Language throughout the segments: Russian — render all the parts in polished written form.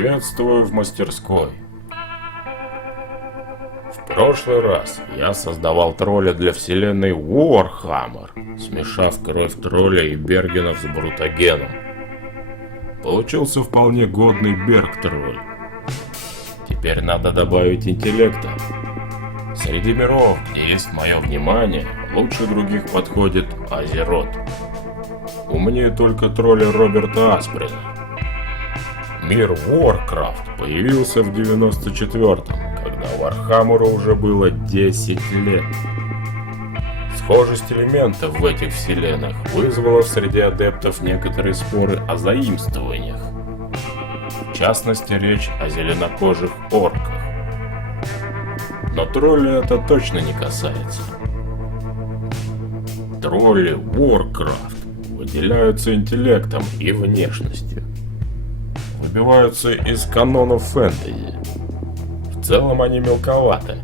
Приветствую в мастерской. В прошлый раз я создавал тролля для вселенной Warhammer, смешав кровь тролля и бергенов с брутагеном. Получился вполне годный берг-тролль. Теперь надо добавить интеллекта. Среди миров, где есть мое внимание, лучше других подходит Азерот. Умнее только тролля Роберта Асприна. Мир Warcraft появился в 94-м, когда Вархаммеру уже было 10 лет. Схожесть элементов в этих вселенных вызвала в среде адептов некоторые споры о заимствованиях. В частности, речь о зеленокожих орках. Но тролли это точно не касается. Тролли Warcraft выделяются интеллектом и внешностью. Выбиваются из канонов фэнтези. В целом они мелковаты.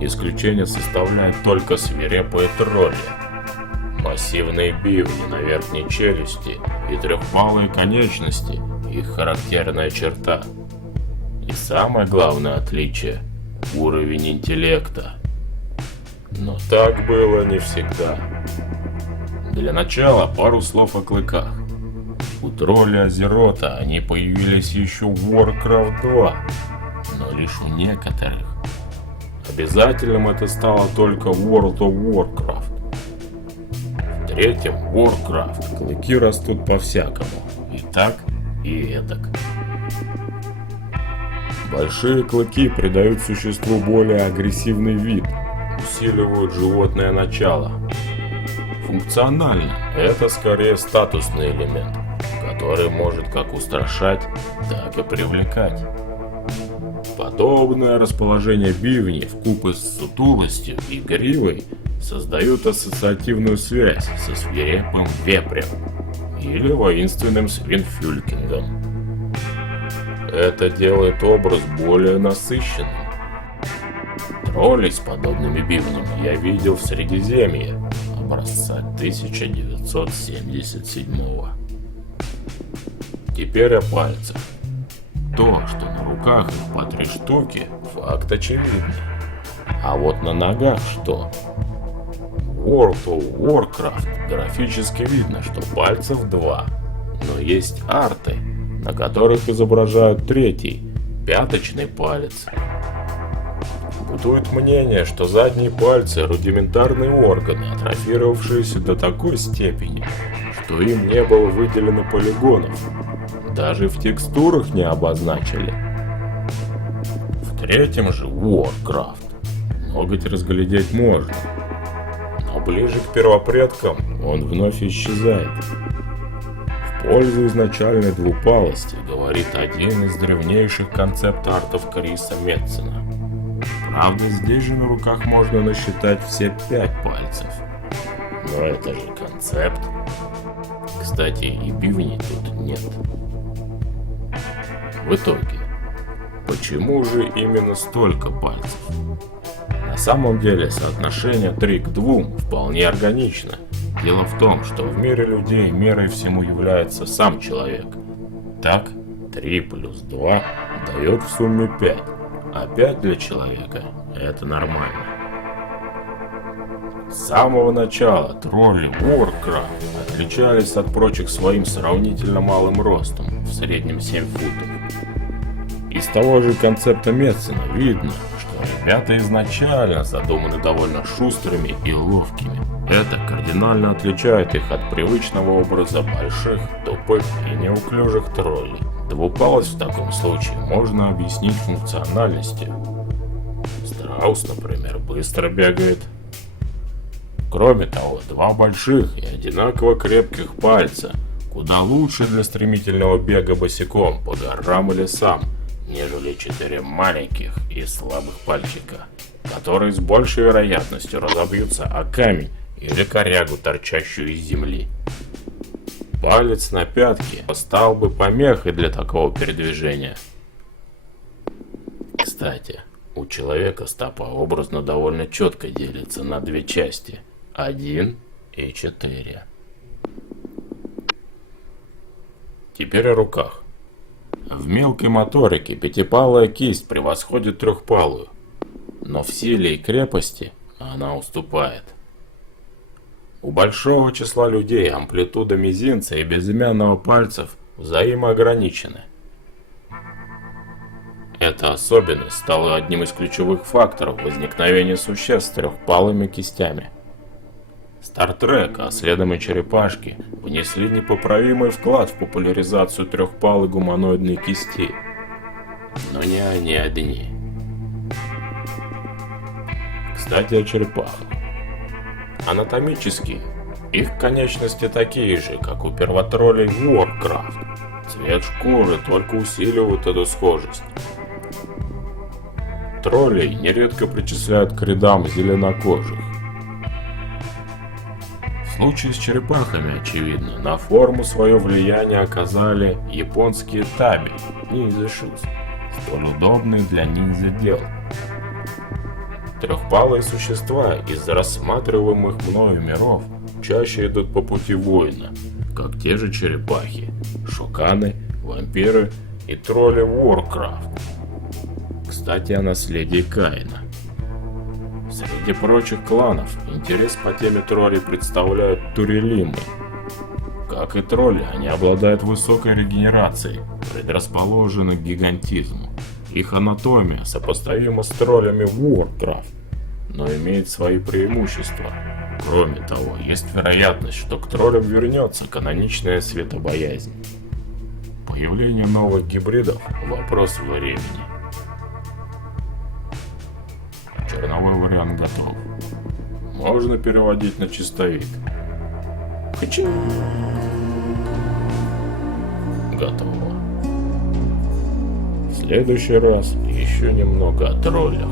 Исключение составляют только свирепые тролли. Массивные бивни на верхней челюсти и трехпалые конечности – их характерная черта. И самое главное отличие – уровень интеллекта. Но так было не всегда. Для начала пару слов о клыках. У тролля Азерота они появились еще в Warcraft 2, но лишь у некоторых. Обязательным это стало только в World of Warcraft. В третьем Warcraft клыки растут по-всякому, и так, и эдак. Большие клыки придают существу более агрессивный вид, усиливают животное начало. Функционально это скорее статусный элемент, который может как устрашать, так и привлекать. Подобное расположение бивней вкупе с сутулостью и гривой создают ассоциативную связь со свирепым вепрем или воинственным свинфюлькингом. Это делает образ более насыщенным. Троллей с подобными бивнями я видел в Средиземье образца 1977-го. Теперь о пальцах. То, что на руках их по 3 штуки, факт очевидный. А вот на ногах что? В World of Warcraft графически видно, что пальцев 2, но есть арты, на которых изображают третий, пяточный палец. Бытует мнение, что задние пальцы – рудиментарные органы, атрофировавшиеся до такой степени, что им не было выделено полигонов. Даже в текстурах не обозначили. В третьем же Warcraft ноготь разглядеть можно, но ближе к первопредкам он вновь исчезает. В пользу изначальной двупалости говорит один из древнейших концепт-артов Криса Метцена. Правда, здесь же на руках можно насчитать все 5 пальцев. Но это же концепт. Кстати, и бивней тут нет. В итоге, почему же именно столько пальцев? На самом деле соотношение 3 к 2 вполне органично. Дело в том, что в мире людей мерой всему является сам человек. Так, 3 плюс 2 дает в сумме 5, а 5 для человека это нормально. С самого начала тролли Warcraft отличались от прочих своим сравнительно малым ростом, в среднем 7 футов. Из того же концепта Метцена видно, что ребята изначально задуманы довольно шустрыми и ловкими. Это кардинально отличает их от привычного образа больших, тупых и неуклюжих троллей. Двупалость в таком случае можно объяснить функциональностью. Страус, например, быстро бегает. Кроме того, 2 больших и одинаково крепких пальца куда лучше для стремительного бега босиком по горам и лесам, нежели 4 маленьких и слабых пальчика, которые с большей вероятностью разобьются о камень или корягу, торчащую из земли. Палец на пятке стал бы помехой для такого передвижения. Кстати, у человека стопа образно довольно четко делится на 2 части – 1 и 4. Теперь о руках. В мелкой моторике пятипалая кисть превосходит трехпалую, но в силе и крепости она уступает. У большого числа людей амплитуда мизинца и безымянного пальцев взаимоограничены. Эта особенность стала одним из ключевых факторов возникновения существ с трехпалыми кистями. Стартрек, а следом и черепашки, внесли непоправимый вклад в популяризацию трехпалой гуманоидной кисти. Но не они одни. Кстати, о черепахах. Анатомически, их конечности такие же, как у первотроллей Warcraft. Цвет шкуры только усиливает эту схожесть. Троллей нередко причисляют к рядам зеленокожих. В случае с черепахами, очевидно, на форму свое влияние оказали японские таби, ниндзя-шуз, столь удобные для ниндзя-дел. Трехпалые существа из рассматриваемых мною миров чаще идут по пути воина, как те же черепахи, шуканы, вампиры и тролли Warcraft. Кстати, о наследии Каина. Среди прочих кланов интерес по теме троллей представляют турелимы. Как и тролли, они обладают высокой регенерацией, предрасположены к гигантизму. Их анатомия сопоставима с троллями Warcraft, но имеет свои преимущества. Кроме того, есть вероятность, что к троллям вернется каноничная светобоязнь. Появление новых гибридов – вопрос времени. Черновой вариант готов. Можно переводить на чистовик. Хочу. Готово. В следующий раз еще немного о троллях.